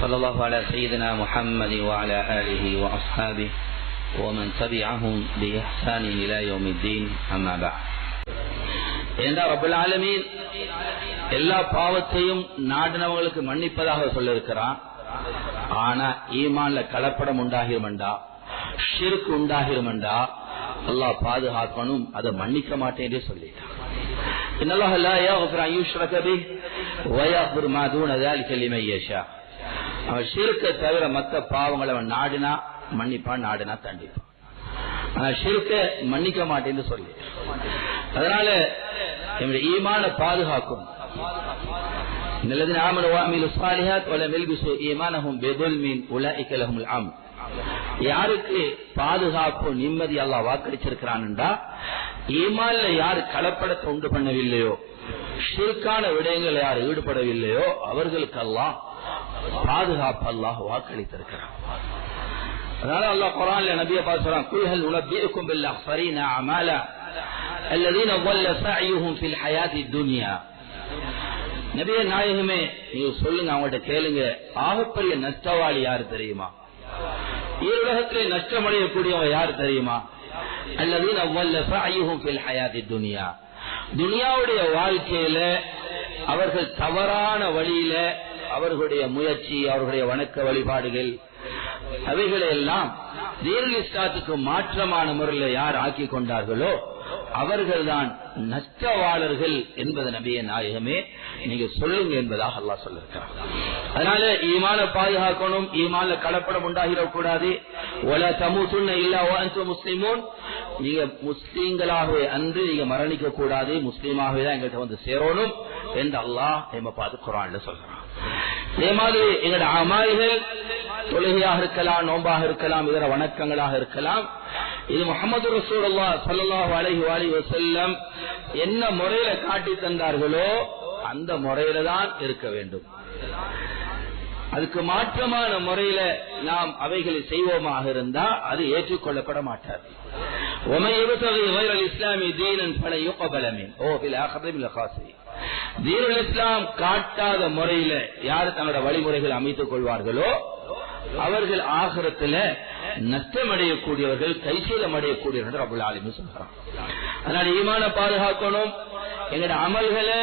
صلى الله على سيدنا محمد وعلى آله وأصحابه ومن تبعهم بإحسان إلى يوم الدين أما بعد ஏண்டா ரபுல் ஆலமீன் எல்லா பாவத்தையும் நாடினவங்களுக்கு மன்னிப்பதாக சொல்லிருக்கிறான் ஆனா ஈமான்ல கலப்படம் உண்டாகிருமண்டா ஷிருக்கு உண்டாகிருமண்டா அல்லாஹ் பாதுகாக்கணும் அதை மன்னிக்க மாட்டேன் சொல்லிட்டான் إن الله لا يغفر أن يشرك به ويغفر ما دون ذلك لمن يشاء அவன் ஷிருக்க தவிர மத்த பாவங்களை அவன் நாடினா மன்னிப்பான் நாடினா தண்டிப்பான் ஆனா ஷிருக்க மன்னிக்க மாட்டேன்னு சொல்லி அதனால என்னுடைய ஈமான பாதுகாக்கும் الذين آمنوا وعملوا الصالحات ولم يلبسوا إيمانهم بظلم أولئك لهم الأمن யாருக்கு பாதுகாப்பு நிம்மதி அல்லாஹ் வாக்களிச்சிருக்கிறான்டா ஈமான்ல யார் கலப்படத்தை உண்டு பண்ணவில்லையோ ஷிர்கான விடயங்கள் யார் ஈடுபடவில்லையோ அவர்களுக்கு அல்லாஹ் பாதுகாப்பு அல்லாஹ் வாக்களித்திருக்கிறான் அதனால அல்லாஹ் குரான்ல நபிய பாசுறான் குல்ஹல் உனபிக்கும் பில் அஹ்சரீன அமாலா الذين ضل سعيهم في الحياة الدنيا நபிய நாயகமே நீங்க சொல்லுங்க அவங்கள்ட்ட கேளுங்க ஆகப்பெரிய நஷ்டவாளி யாரு தெரியுமா ஈருலகத்திலே நஷ்டமடையக்கூடியவங்க யார் தெரியுமா அல்லது அவ்வல்ல சாயுகும் ஃபில் ஹயாதி துனியா துனியாவுடைய வாழ்க்கையில அவர்கள் தவறான வழியில அவர்களுடைய முயற்சி அவர்களுடைய வணக்க வழிபாடுகள் அவைகளை எல்லாம் மாற்றமான முறையில் யார் ஆக்கி கொண்டார்களோ அவர்கள்தான் நஷ்டவாளர்கள் என்பது நபிய நாயகமே நீங்க சொல்லுங்க என்பதாக அல்லா சொல்லிருக்கிறார் அதனால ஈமான பாதுகாக்கணும் ஈமான்ல கலப்படம் உண்டாகிடக்கூடாது. ஒல தமுசுன்ன இல்லா வாந்து முஸ்லிமோன். நீங்க முஸ்லீம்களாகவே அன்று நீங்க மரணிக்க கூடாது முஸ்லீமாகவே தான் எங்கிட்ட வந்து சேரணும் என்று அல்லாஹ் எம்ம பார்த்து குரான்ல சொல்றான். அதே மாதிரி எங்களோட அமாய்கள் தொழுகையாக இருக்கலாம் நோம்பாக இருக்கலாம் இதர வணக்கங்களாக இருக்கலாம். இது முகமது ரசூல்லா சல்லாஹ் அலஹி அலி வசல்லம் என்ன முறையில காட்டி தந்தார்களோ அந்த முறையில தான் இருக்க வேண்டும். அதுக்கு மாற்றமான முறையில நாம் அவைகளை செய்வோமாக இருந்தா அது ஏற்றுக்கொள்ளப்பட மாட்டாது உமையவசவை இஸ்லாமிய தீனன் பல யுகபலமே ஓ பில் ஆகவே தீனுல் இஸ்லாம் காட்டாத முறையில யார் தன்னோட வழிமுறைகள் அமைத்துக் கொள்வார்களோ அவர்கள் ஆகரத்துல நஷ்டமடையக்கூடியவர்கள் கைசீலம் அடையக்கூடியவர்கள் அபுல் ஆலிமு சொல்றான். அதனால ஈமான பாதுகாக்கணும். எங்கட அமல்களை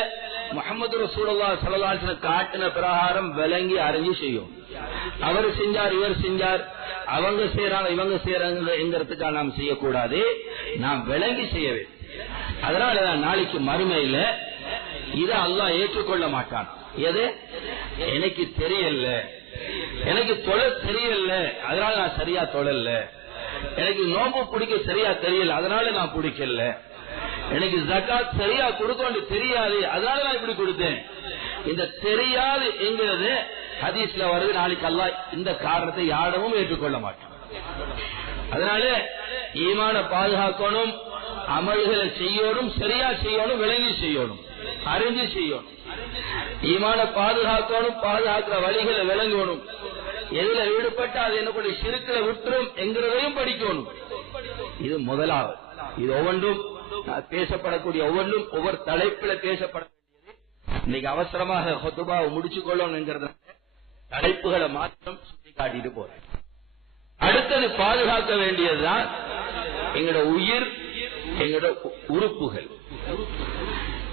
முகமது ரசூலா சல்லாஹ் காட்டின பிரகாரம் விளங்கி அறிஞ்சு செய்யும். அவர் செஞ்சார் இவர் செஞ்சார். அவங்க செய்யறாங்க இவங்க செய்யறாங்க எங்கிறதுக்காக நாம் செய்யக்கூடாது. நாம் விளங்கி செய்யவே. அதனால நாளைக்கு மறுமையில இதை அல்லாஹ் ஏற்றுக்கொள்ள மாட்டான். எது? எனக்கு தெரியல. எனக்கு தொழில் தெரியல. அதனால நான் சரியா தொழல. எனக்கு நோம்பு பிடிக்க சரியா தெரியல. அதனால நான் பிடிக்கல. எனக்கு ஜக்காத் சரியா கொடுக்க தெரியாது. அதனால நான் இப்படி கொடுத்தேன். இந்த தெரியாது என்கிறது ஹதீஸ்ல வருது. நாளைக்கு அல்லா இந்த காரணத்தை யாரவும் ஏற்றுக்கொள்ள மாட்டான். அதனால ஈமான பாதுகாக்கணும் அமல்களை செய்யணும் சரியா செய்யணும் விளங்கி செய்யணும். அறிஞ்சு செய்யணும். ஈமான பாதுகாக்கணும் பாதுகாக்கிற வழிகளை விளங்கணும். எதுல ஈடுபட்டு அது என்ன பண்ணி? சிறுக்கிற விட்டுரும் என்கிறதையும் படிக்கணும். இது முதலாவது. இது ஒவ்வொன்றும் பேசப்படக்கூடிய ஒவ்வொன்றும் ஒவ்வொரு தலைப்புல பேசப்பட வேண்டியது. இன்னைக்கு அவசரமாக ஹொத்துபாவை முடிச்சு கொள்ளணும் தலைப்புகளை மாற்றம் சுட்டிக்காட்டிட்டு போறேன். அடுத்தது பாதுகாக்க வேண்டியதுதான் எங்களோட உயிர் எங்களோட உறுப்புகள்.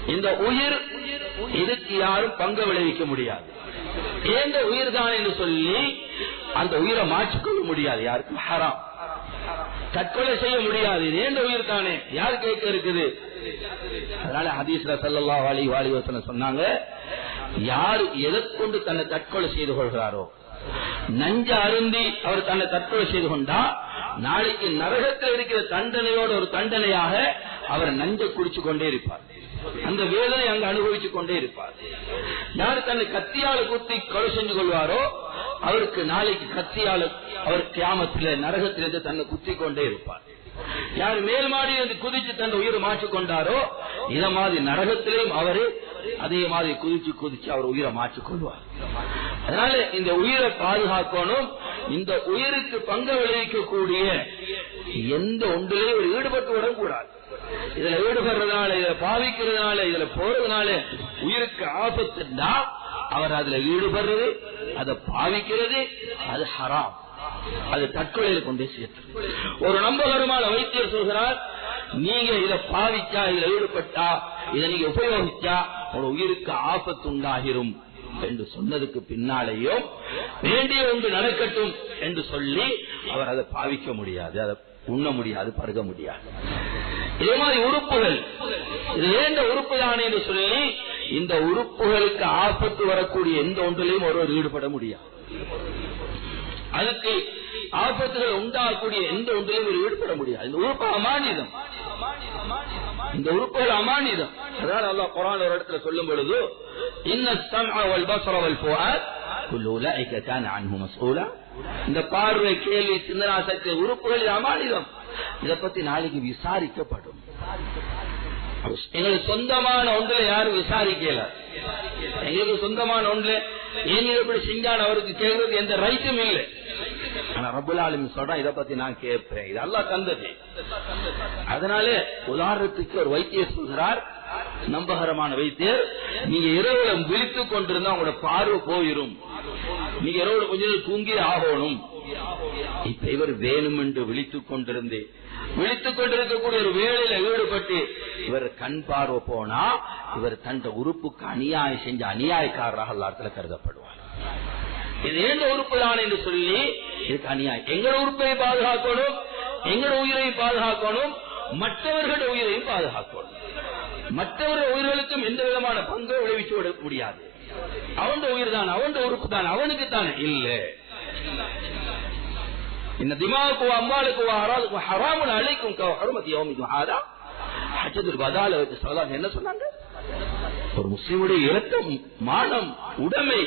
இந்த உயிர் இதுக்கு யாரும் பங்கு விளைவிக்க முடியாது. ஏந்த உயிர் தான் என்று சொல்லி அந்த உயிரை மாற்றிக்கொள்ள முடியாது யாருக்கும். ஹராம். தற்கொலை செய்ய முடியாது. ஏந்த உயிர் தானே யார் கேட்க இருக்குது? அதனால ஹதீஸ்ல சல்லா வாலி வாலி சொன்னாங்க யார் எதற்கொண்டு கொண்டு தன்னை தற்கொலை செய்து கொள்கிறாரோ நஞ்ச அருந்தி அவர் தன்னை தற்கொலை செய்து கொண்டா நாளைக்கு நரகத்தில் இருக்கிற தண்டனையோட ஒரு தண்டனையாக அவர் நஞ்ச குடிச்சு கொண்டே இருப்பார். அந்த வேதனை அங்கு அனுபவிச்சு கொண்டே இருப்பார். யார் தன்னை கத்தியால குத்தி கொலை செஞ்சு கொள்வாரோ அவருக்கு நாளைக்கு கத்தியால அவர் கியாமத்தில நரகத்திலிருந்து தன்னை குத்தி கொண்டே இருப்பார். யார் மேல் மாடி என்று குதிச்சு தன் உயிரை மாற்றிக் கொண்டாரோ இத மாதிரி நரகத்திலையும் அவரு அதே மாதிரி குதிச்சு குதிச்சு அவர் உயிரை மாற்றிக் கொள்வார். அதனால இந்த உயிரை பாதுகாக்கணும். இந்த உயிருக்கு பங்கு விளைவிக்கக்கூடிய எந்த ஒன்றிலையும் ஒரு ஈடுபட்டு விடக்கூடாது இதை ஈடுபடுறதுனால இதை பாவிக்கிறதுனால இதுல போறதுனால உயிருக்கு ஆபத்துன்னா அவர் அதுல ஈடுபடுறது அதை பாவிக்கிறது அது ஹராம். அது தற்கொலையில கொண்டே சேர்த்து ஒரு நம்பகரமான வைத்தியர் சொல்கிறார் நீங்க இத பாவிச்சா இதுல ஈடுபட்டா இதை நீங்க உபயோகிச்சா உங்க உயிருக்கு ஆபத்து உண்டாகிரும் என்று சொன்னதுக்கு பின்னாலேயும் வேண்டிய ஒன்று நடக்கட்டும் என்று சொல்லி அவர் அதை பாவிக்க முடியாது அதை உண்ண முடியாது பருக முடியாது. இதே மாதிரி உறுப்புகள். இது ஏந்த உறுப்பு தானே என்று சொல்லி இந்த உறுப்புகளுக்கு ஆபத்து வரக்கூடிய எந்த ஒன்றிலையும் ஒருவர் ஈடுபட முடியாது. அதுக்கு ஆபத்துகள் உண்டாகக்கூடிய எந்த ஒன்றிலையும் ஒரு ஈடுபட முடியாது. இந்த உறுப்பு அமானிதம். இந்த உறுப்புகள் அமானிதம். அதான் அல்லா குரான் ஒரு இடத்துல சொல்லும் பொழுது இந்த பார்வை கேள்வி சிந்தனா சக்தி உறுப்புகள் அமானிதம். இத பத்தி நாளைக்கு விசாரிக்கப்படும். எங்களுக்கு சொந்தமான ஒன்றுல யாரும் விசாரிக்கல. எங்களுக்கு சொந்தமான ஒன்றுல ஏன் இப்படி செஞ்சான் அவருக்கு கேட்கறது எந்த ரைட்டும் இல்லை. ஆனா ரபுல் ஆலமின் சொல்றா இத பத்தி நான் கேட்பேன். இது அல்லா தந்தது. அதனால உதாரணத்துக்கு ஒரு வைத்தியர் சொல்கிறார் நம்பகரமான வைத்தியர் நீங்க இரவுல விழித்துக் கொண்டிருந்தா உங்களோட பார்வை போயிரும். நீங்க இரவுல கொஞ்ச நேரம் தூங்கி ஆகணும். இப்ப இவர் வேணும் என்று விழித்துக் கொண்டிருந்து விழித்துக் கொண்டிருக்கக்கூடிய ஒரு வேலையில ஈடுபட்டு இவர் கண் பார்வை போனா இவர் தந்த உறுப்புக்கு அநியாயம் செஞ்ச அநியாயக்காரராக எல்லாத்துல கருதப்படுவார். இது ஏந்த உறுப்பு தான் என்று சொல்லி இதுக்கு அநியாயம். எங்களோட உறுப்பை பாதுகாக்கணும் எங்களோட உயிரையும் பாதுகாக்கணும் மற்றவர்களுடைய உயிரையும் பாதுகாக்கணும். மற்றவர்கள் உயிர்களுக்கும் எந்த விதமான பங்கை விளைவிச்சு விட முடியாது. அவன் உயிர் தான் அவன் உறுப்பு தான் அவனுக்கு தான் இல்ல. இந்த திமாவுக்கு அம்மாளுக்கு ஹராதுக்கு ஹராமுன் அழைக்கும் ஹருமதி யோமிக்கும் ஹாரா ஹஜதுல் பதால வச்சு சொல்லலாம் என்ன சொன்னாங்க ஒரு முஸ்லீமுடைய இரக்கம் மானம் உடைமை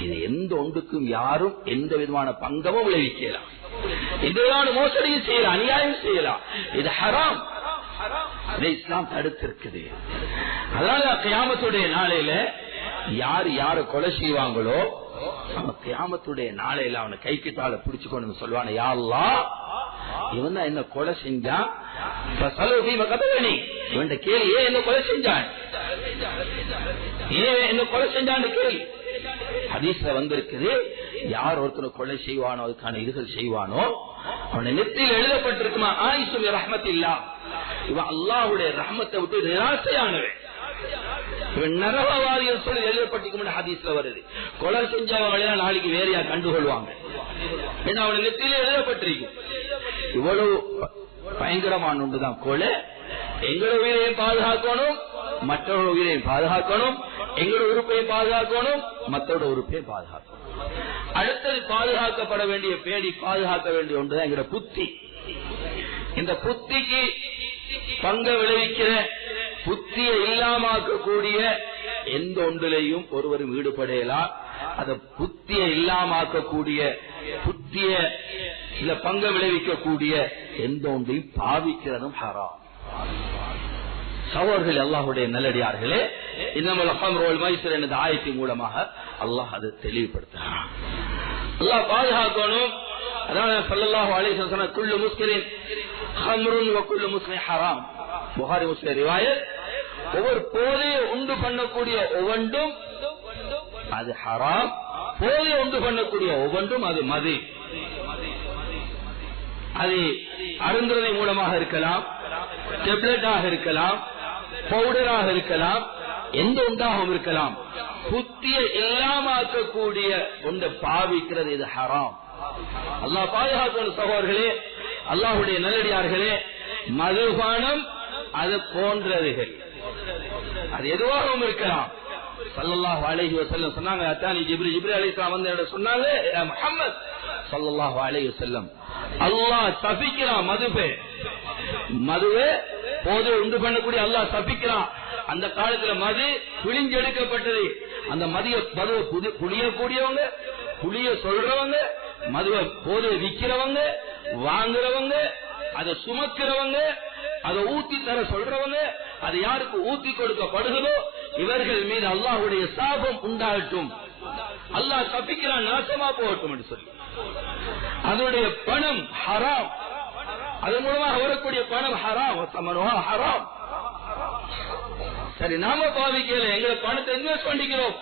இது எந்த ஒன்றுக்கும் யாரும் எந்த விதமான பங்கமும் விளைவிக்கலாம் எந்த விதமான மோசடியும் செய்யலாம் அநியாயம் செய்யலாம் இது ஹராம் இதை இஸ்லாம் தடுத்திருக்குது அதனால கியாமத்துடைய நாளையில யார் யார கொலை செய்வாங்களோ அவன் கியாமத்துடைய நாளையில அவனை கைக்கு தாழ கொண்டு சொல்லுவான யாருலா இவன் தான் என்ன கொலை செஞ்சான்? கதவணி இவன் கேள்வி ஏன் என்ன கொலை செஞ்சான்? ஏன் என்ன கொலை செஞ்சான் கேள்வி ஹதீஸ்ல வந்திருக்குது யார் ஒருத்தர் கொலை செய்வானோ அதுக்கான இதுகள் செய்வானோ அவனை நெத்தியில் எழுதப்பட்டிருக்குமா ஆயிசும் ரஹமத்தில்லா. இவன் அல்லாஹுடைய ரஹமத்தை விட்டு நிராசையானவன். இவன் நரகவாதிகள் சொல்லி எழுதப்பட்டிருக்கும் ஹதீஸ்ல வருது. கொலை செஞ்சவங்களே நாளைக்கு வேறையா கண்டுகொள்வாங்க? ஏன்னா அவன் நெத்தியில எழுதப்பட்டிருக்கும் இவ்வளவு பயங்கரமான ஒன்றுதான். கொலை எங்களோட உயிரையும் பாதுகாக்கணும் மற்றவரோட உயிரையும் பாதுகாக்கணும் எங்களோட உறுப்பையும் பாதுகாக்கணும் மற்றோட உறுப்பையும் பாதுகாக்கணும். அடுத்தது பாதுகாக்கப்பட வேண்டிய பேடி பாதுகாக்க வேண்டிய ஒன்றுதான் எங்களோட புத்தி. இந்த புத்திக்கு பங்க விளைவிக்கிற புத்தியை இல்லாமாக்கக்கூடிய எந்த ஒன்றிலையும் ஒருவரும் ஈடுபடையலாம் அந்த புத்தியை இல்லாமக்கக்கூடிய புத்திய சில பங்க விளைவிக்கக்கூடிய எந்த ஒன்றையும் பாவிக்கிறதும் ஹராம். சகோதர்கள் அல்லாஹுடைய நல்லடியார்களே இன்னமல் எனது ஆயத்தின் மூலமாக அல்லாஹ் அதை தெளிவுபடுத்துகிறான். அல்லாஹ் பாதுகாக்கணும். அதான் குள்ளு முஸ்கரின் ஹம்ருன் முஸ்லிம் ஹராம். புகாரி முஸ்லிம் ரிவாயத் ஒவ்வொரு போதையை உண்டு பண்ணக்கூடிய ஒவ்வொன்றும் அது ஹராம். போதை உண்டு பண்ணக்கூடிய ஒவ்வொன்றும் அது மது. அது அருந்துறதை மூலமாக இருக்கலாம் டெப்லெட்டாக இருக்கலாம் பவுடராக இருக்கலாம் எந்த உண்டாகவும் இருக்கலாம். புத்திய இல்லாமக்கக்கூடிய ஒன்றை பாவிக்கிறது இது ஹராம். அல்லாஹ் பாதுகாப்பு சகோதர்களே அல்லாஹுடைய நல்லடியார்களே மதுபானம் அது போன்றதுகள் எதுவாகவும் இருக்கலாம். சல்லல்லாஹு அலைஹி வஸல்லம் சொன்னாங்க அத்தானி ஜிப்ரி ஜிப்ரி அலைஹிஸ்ஸலாம் வந்து என்ன சொன்னாங்க முஹம்மத்! சல்லல்லாஹு அலைஹி வஸல்லம். அல்லாஹ் தபிக்கிறான் மதுவே மதுவே போதை உண்டு பண்ணக்கூடிய அல்லாஹ் தப்பிக்கிறான் அந்த காலத்துல மது புளிஞ்செடுக்கப்பட்டது அந்த மதிய மதுவை புளியக்கூடியவங்க புளிய சொல்றவங்க மதுவை போது விக்கிறவங்க வாங்குறவங்க அதை சுமக்கிறவங்க அதை ஊத்தி தர சொல்றவங்க அது யாருக்கு ஊத்தி கொடுக்கப்படுகிறதோ இவர்கள் மீது அல்லாஹுடைய சாபம் உண்டாகட்டும். அல்லாஹ் தப்பிக்கிறான் நாசமா போகட்டும் என்று சொல்லி. அதனுடைய பணம் ஹராம். அதன் மூலமாக வரக்கூடிய பணம் ஹராம். சமனுவா ஹராம். சரி நாம பாதிக்கல எங்களை பணத்தை இன்வெஸ்ட் பண்ணிக்கிறோம்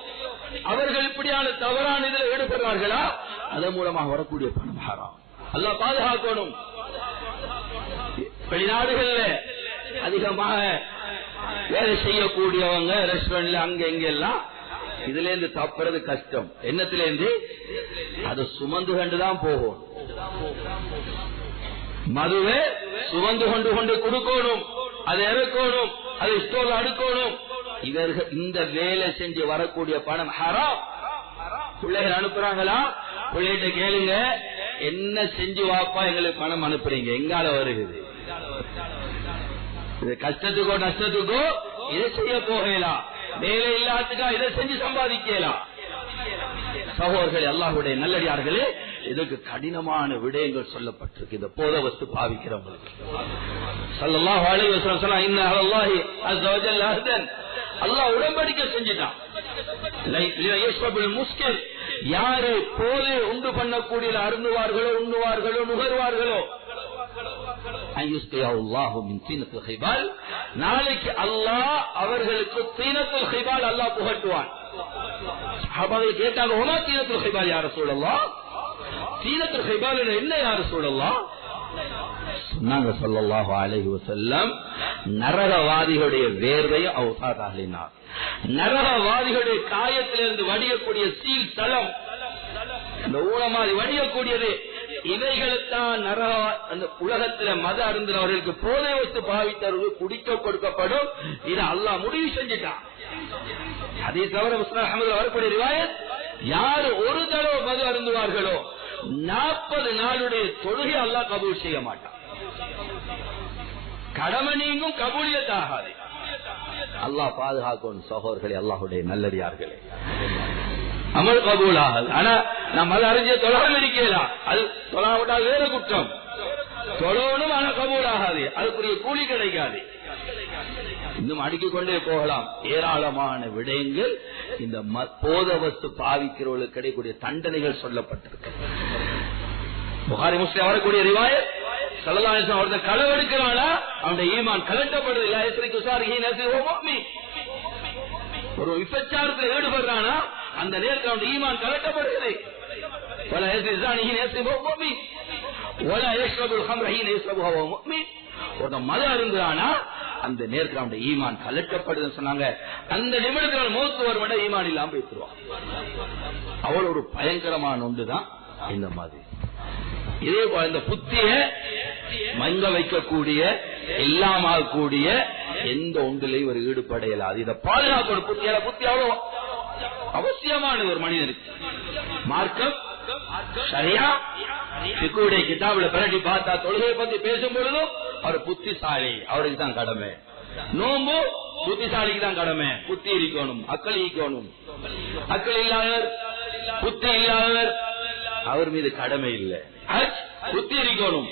அவர்கள் இப்படியான தவறான இதில் ஈடுபடுறார்களா அதன் மூலமாக வரக்கூடிய பணம் ஹராம். அல்லாஹ் பாதுகாக்கணும். வெளிநாடுகள்ல அதிகமாக வேலை செய்யக்கூடியவங்க ரெஸ்டாரண்ட்ல அங்க இங்க எல்லாம் இதுல இருந்து தப்புறது கஷ்டம். என்னத்துல இருந்து அது சுமந்து கொண்டுதான் போகும். மதுவை சுமந்து கொண்டு கொண்டு கொடுக்கணும். அதை இறக்கணும். அதை ஸ்டோர்ல அடுக்கணும். இவர்கள் இந்த வேலை செஞ்சு வரக்கூடிய பணம் ஹராம். பிள்ளைகள் அனுப்புறாங்களா? பிள்ளைகிட்ட கேளுங்க. என்ன செஞ்சு வாப்பா எங்களுக்கு பணம் அனுப்புறீங்க? எங்கால வருகிறது? இது கஷ்டத்துக்கோ நஷ்டத்துக்கோ இதை செய்ய போகலாம் வேலை இல்லாததுக்கா இதை செஞ்சு சம்பாதிக்கலாம் சகோதரர்கள் அல்லாஹுடைய நல்லடியார்களே இதுக்கு கடினமான விடயங்கள் சொல்லப்பட்டிருக்கு. இந்த போத வஸ்து பாவிக்கிறவங்களுக்கு. சல்லல்லாஹு அலைஹி சொன்னா அல்லாஹ் உடன்படிக்கை செஞ்சுட்டான். முஸ்கில் யாரு போதை உண்டு பண்ணக்கூடிய அருந்துவார்களோ உண்ணுவார்களோ நுகர்வார்களோ நாளைக்கு அல்லாஹ் அவர்களுக்கு தீனத்துல் ஹைபால் அல்லாஹ் புகட்டுவான். கேட்டாங்க ஓமா தீனத்துல் ஹைபால் யார சொல்லலாம் தீனத்துல் ஹைபால் என்ன யார சொல்லலாம் சொன்னாங்க சொல்லல்லாஹு அலைஹி வஸல்லம் நரகவாதிகளுடைய வேர்வையை அவுசாதாலினார் நரகவாதிகளுடைய காயத்திலிருந்து வடியக்கூடிய சீல் தளம் இந்த ஊனமாதி வடியக்கூடியது. இவைகளுத்தான் நரக அந்த உலகத்துல மத அருந்தினவர்களுக்கு போதை வைத்து பாவித்தவர்கள் குடிக்க கொடுக்கப்படும். இது அல்லாஹ் முடிவு செஞ்சுட்டான். அதே தவிர அகமது வரக்கூடிய ரிவாயத் யார் ஒரு தடவை மது அருந்துவார்களோ நாற்பது நாளுடைய தொழுகை அல்லாஹ் கபூல் செய்ய மாட்டான். கடமை நீங்கும் கபூலியத்தாகாது அல்லாஹ் பாதுகாக்கும் சகோதர்களை அல்லாஹுடைய நல்லடியார்களே. அமல் கபூல் ஆகாது. ஆனா நம்ம அதை அறிஞ்ச தொழாமல் இருக்கலாம் அது தொழாவிட்டால் வேற குற்றம். தொழணும் ஆனா கபூலாகாது அதுக்குரிய கூலி கிடைக்காது. இன்னும் அடுக்கிக் கொண்டே போகலாம். ஏராளமான விடயங்கள் இந்த போத வஸ்து பாவிக்கிறவர்களுக்கு கிடைக்கக்கூடிய தண்டனைகள் சொல்லப்பட்டிருக்கு. புகாரி முஸ்லிம் வரக்கூடிய ரிவாயத் சலதாசன் அவர்கள் களவெடுக்கிறானா அவனுடைய ஈமான் கலட்டப்படுது. இல்ல எஸ்ரிக்கு ஒரு விபச்சாரத்தில் ஈடுபடுறானா? அந்த நேரத்தில் அவனுடைய ஈமான் கலட்டப்படுகிறது. ولا يزني الزاني حين يسلب وهو مؤمن ولا يشرب الخمر حين يشرب وهو مؤمن ஒருத்தன் மத அருந்தானா அந்த நேரத்தில் அவனுடைய ஈமான் கலட்டப்படுதுன்னு சொன்னாங்க அந்த நிமிடத்தில் மௌத்து வருவட ஈமான் இல்லாம போயிடுவான் அவ்வளவு ஒரு பயங்கரமான ஒன்றுதான் இந்த மாதிரி இதே போல இந்த புத்திய மங்க வைக்கக்கூடிய எல்லாம் ஆகக்கூடிய எந்த ஒன்றிலையும் ஒரு ஈடுபட இயலாது இதை பாதுகாக்கணும் புத்தியால புத்தி அவ்வளவு அவசியமான ஒரு மனிதனுக்கு மார்க்கம் சரியா? சிக்குடைய கிதாபுல பிரட்டி பார்த்தா தொழுகை பத்தி பேசும் பொழுதும் அவர் புத்திசாலி. அவருக்கு தான் கடமை. நோம்பு புத்திசாலிக்கு தான் கடமை. புத்தி இருக்கணும் அக்கள் ஈக்கணும் அக்கள் இல்லாதவர் புத்தி இல்லாதவர் அவர் மீது கடமை இல்லை. புத்தி இருக்கணும்.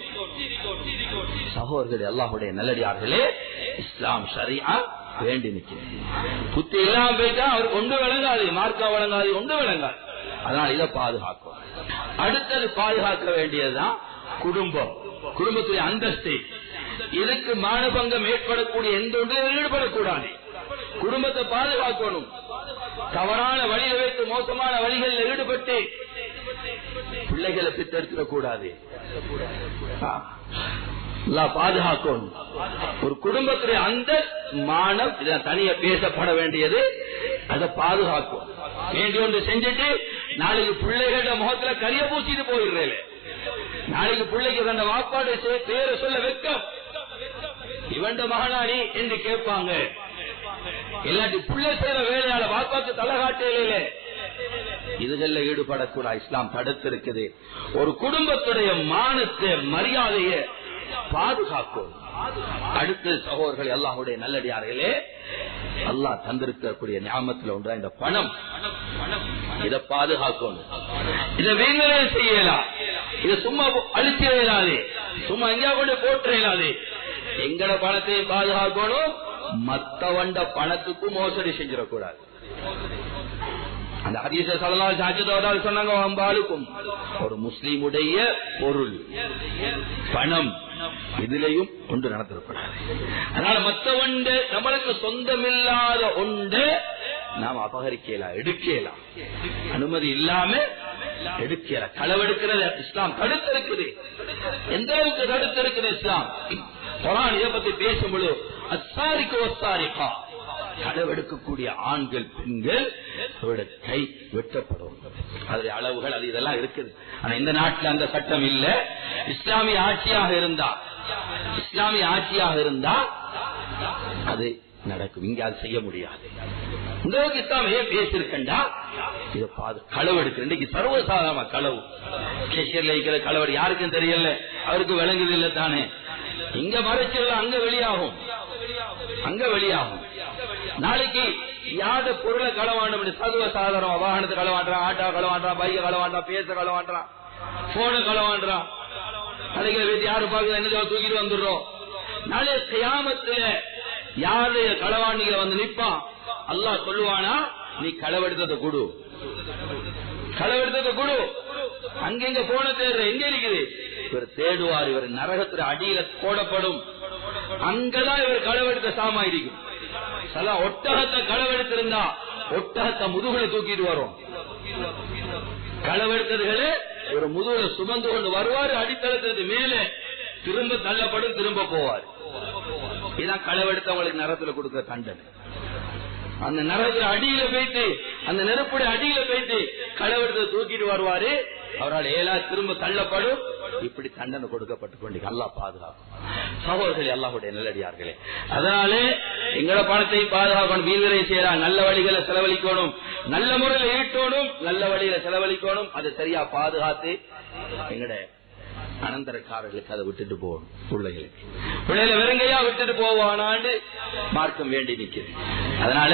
சகோதரர்கள் எல்லாருடைய நல்லடியார்களே இஸ்லாம் சரியா வேண்டி நிற்கிறேன் புத்தி இல்லாம போயிட்டா அவர் ஒன்று விளங்காது மார்க்கா விளங்காது ஒன்று விளங்காது. அதனால் இதை பாதுகாக்க அடுத்தது பாதுகாக்க வேண்டியதுதான் குடும்பம். குடும்பத்துடைய அந்தஸ்து. இதுக்கு மானபங்கம் ஏற்படக்கூடிய எந்த ஒன்றிலும் ஈடுபடக்கூடாது. குடும்பத்தை பாதுகாக்கணும். தவறான வழியில வைத்து மோசமான வழிகளில் ஈடுபட்டு பிள்ளைகளை பித்தெடுத்துட கூடாது பாதுகாக்கணும். ஒரு குடும்பத்துடைய அந்த மானம் தனியா பேசப்பட வேண்டியது அதை பாதுகாக்கும். வேண்டிய ஒன்று செஞ்சுட்டு நாளைக்கு பிள்ளைகள முகத்துல கரிய பூசிட்டு போயிடுறேன் நாளைக்கு பிள்ளைக்கு தந்த வாப்பாடு பேரை சொல்ல வெக்கம் இவண்ட மகனானி என்று கேட்பாங்க. இல்லாட்டி பிள்ளை செய்யற வேலையால வாப்பாக்கு தலை காட்டையில இதுகள்ல ஈடுபடக்கூடா இஸ்லாம் தடுத்திருக்குது. ஒரு குடும்பத்துடைய மானத்தை மரியாதைய பாதுகாக்கும். அடுத்த சகோதரர்கள் அல்லாஹுடைய நல்லடியார்களே அல்லா தந்திருக்கக்கூடிய ஞாபகத்தில் ஒன்றா இந்த பணம். இதை பாதுகாக்கணும். இதை வீணவே செய்யலாம். இதை சும்மா அழிச்சு இயலாது. சும்மா எங்கேயா கொண்டு போட்டு இயலாது. எங்கட பணத்தையும் பாதுகாக்கணும். மத்தவண்ட பணத்துக்கும் மோசடி செஞ்சிடக்கூடாது. அந்த ஹதீச சலலால் சாட்சியத்தோடால் சொன்னாங்க அம்பாளுக்கும் ஒரு முஸ்லீமுடைய பொருள் பணம். இதுலயும் ஒன்று நடத்திருக்கூடாது அதனால மற்றவண்டு நம்மளுக்கு சொந்தமில்லாத ஒன்று நாம் அபகரிக்கலாம் எடுக்கலாம் அனுமதி இல்லாம எடுக்கல. களவெடுக்கிறது இஸ்லாம் தடுத்திருக்குது. எந்த அளவுக்கு தடுத்திருக்குது இஸ்லாம்? குரான் இதை பத்தி பேசும்பொழுது அசாரிக்கு ஒசாரிக்கா களவெடுக்கக்கூடிய ஆண்கள் பெண்கள் அவரோட கை வெட்டப்படும். அதோட அளவுகள் அது இதெல்லாம் இருக்குது. ஆனா இந்த நாட்டில் அந்த சட்டம் இல்ல. இஸ்லாமிய ஆட்சியாக இருந்தா இஸ்லாமிய ஆட்சியாக இருந்தா அது நடக்கும். இங்க அது செய்ய முடியாது. இந்த அளவுக்கு இஸ்லாம் ஏன் பேசிருக்கண்டா இதை பாது களவு எடுக்கிற இன்னைக்கு சர்வசாதாரண களவு. கேஷியர்ல இருக்கிற களவடி யாருக்கும் தெரியல. அவருக்கு விளங்குது இல்ல தானே. இங்க மறைச்சிடலாம் அங்க வெளியாகும். அங்க வெளியாகும். நாளைக்கு யாத பொருளை களவாண்டும்? சதுவ சாதனம் வாகனத்தை களவாண்டான் ஆட்டோ களவாண்டான் பைக்கை களவாண்டான் பேச களவாண்டான் போனை களவாண்டான் நாளைக்கு வீட்டு யாரு பாக்குறது என்ன தூக்கிட்டு வந்துடுறோம். நாளை கியாமத்துல யாரு களவாணிகளை வந்து நிப்பான்? அல்லா சொல்லுவானா நீ களவெடுத்ததை கொடு. களவெடுத்ததை கொடு. அங்கெங்க போன தேடுற எங்க இருக்குது? இவர் தேடுவார் இவர் நரகத்துல அடியில போடப்படும். அங்கதான் இவர் களவெடுத்த சாமா இருக்கும் சில ஒட்டகத்தை களவெடுத்திருந்தா ஒட்டகத்தை முதுகுல தூக்கிட்டு வரும். களவெடுத்ததுகளே ஒரு முதுகுல சுமந்து கொண்டு வருவாரு அடித்தளத்திற்கு மேலே திரும்ப தள்ளப்படும் திரும்ப போவார். இதான் களவெடுத்தவங்களுக்கு நரத்துல கொடுக்கிற தண்டனை. அந்த நரத்துல அடியில போயிட்டு அந்த நெருப்புடைய அடியில போயிட்டு களவெடுத்து தூக்கிட்டு வருவாரு. அவரால் ஏலா திரும்ப தள்ளப்படும். இப்படி தண்டனை கொடுக்கப்பட்டு கொண்டு அல்லாஹ் பாதுகாக்கும். சகோதரர்கள் அல்லாஹுடைய நல்லடியார்களே அதனாலே எங்களோட பணத்தை பாதுகாக்கணும் வீரரை செய்யலாம் நல்ல வழிகளை செலவழிக்கணும் நல்ல முறையில் ஈட்டணும் நல்ல வழியில செலவழிக்கணும் அதை சரியா பாதுகாத்து எங்கட அனந்தரக்காரர்களுக்கு அதை விட்டுட்டு போகணும் பிள்ளைகளுக்கு. பிள்ளைகளை வெறுங்கையா விட்டுட்டு போவானாண்டு மார்க்கம் வேண்டி நிற்குது. அதனால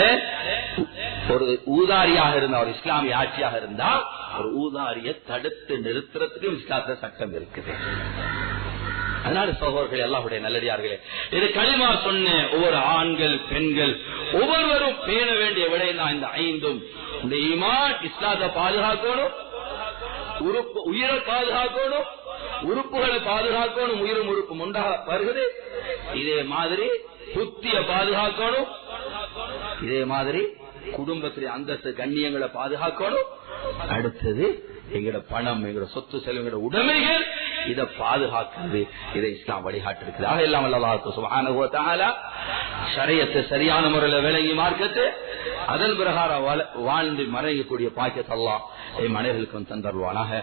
ஒரு ஊதாரியாக இருந்தா ஒரு இஸ்லாமிய ஆட்சியாக இருந்தா ஒரு ஊதாரிய தடுத்து நிறுத்துறதுக்கு இஸ்லாத்துல சட்டம் இருக்குது. அதனால சகோதரர்கள் எல்லாருடைய நல்லடியார்களே இது களிமா சொன்ன ஒவ்வொரு ஆண்கள் பெண்கள் ஒவ்வொருவரும் பேண வேண்டிய விடை தான் இந்த ஐந்தும். இந்த ஈமான் இஸ்லாத்தை பாதுகாக்கணும் உயிரை பாதுகாக்கணும் உறுப்புகளை பாதுகாக்கணும் உயிரும் உறுப்பும் உண்டாக வருகிறது இதே மாதிரி புத்திய பாதுகாக்கணும். இதே மாதிரி குடும்பத்திலே அந்தஸ்து கண்ணியங்களை பாதுகாக்கணும். அடுத்தது எங்கட பணம் எங்கட சொத்து செலவு எங்கட உடைமைகள் இதை பாதுகாக்கிறது. இதை இஸ்லாம் வழிகாட்டு இருக்குது ஆக எல்லாம் அல்லாஹ் சுப்ஹானஹு சரியான முறையில் விளங்கி மார்க்கத்து அதன் பிரகாரம் வாழ்ந்து மறையக்கூடிய பாக்கியத்தல்லாம் என் மனைகளுக்கும் தந்தருவானாக